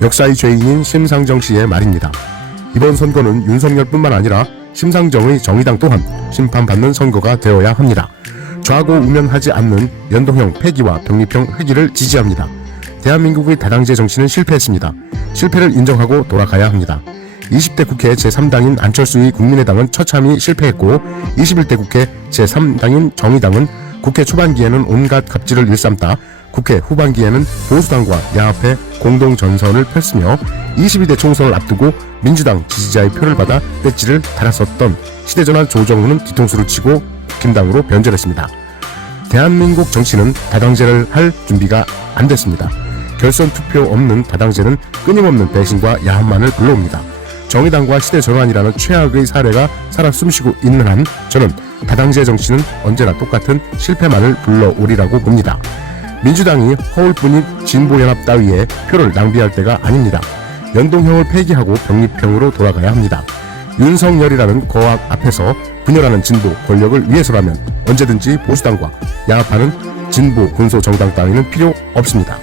역사의 죄인인 심상정 씨의 말입니다. 이번 선거는 윤석열뿐만 아니라 심상정의 정의당 또한 심판받는 선거가 되어야 합니다. 좌고 우면하지 않는 연동형 폐기와 병립형 회기를 지지합니다. 대한민국의 다당제 정치는 실패했습니다. 실패를 인정하고 돌아가야 합니다. 20대 국회 제3당인 안철수의 국민의당은 처참히 실패했고 21대 국회 제3당인 정의당은 국회 초반기에는 온갖 갑질을 일삼다 국회 후반기에는 보수당과 야합해 공동 전선을 펼치며 22대 총선을 앞두고 민주당 지지자의 표를 받아 배지를 달았었던 시대전환 조정훈은 뒤통수를 치고 김당으로 변절했습니다. 대한민국 정치는 다당제를 할 준비가 안 됐습니다. 결선 투표 없는 다당제는 끊임없는 배신과 야합만을 불러옵니다. 정의당과 시대 전환이라는 최악의 사례가 살아 숨쉬고 있는 한 저는 다당제 정치는 언제나 똑같은 실패만을 불러오리라고 봅니다. 민주당이 허울뿐인 진보연합 따위에 표를 낭비할 때가 아닙니다. 연동형을 폐기하고 병립형으로 돌아가야 합니다. 윤석열이라는 거악 앞에서 분열하는 진보 권력을 위해서라면 언제든지 보수당과 야합하는 진보 군소 정당 따위는 필요 없습니다.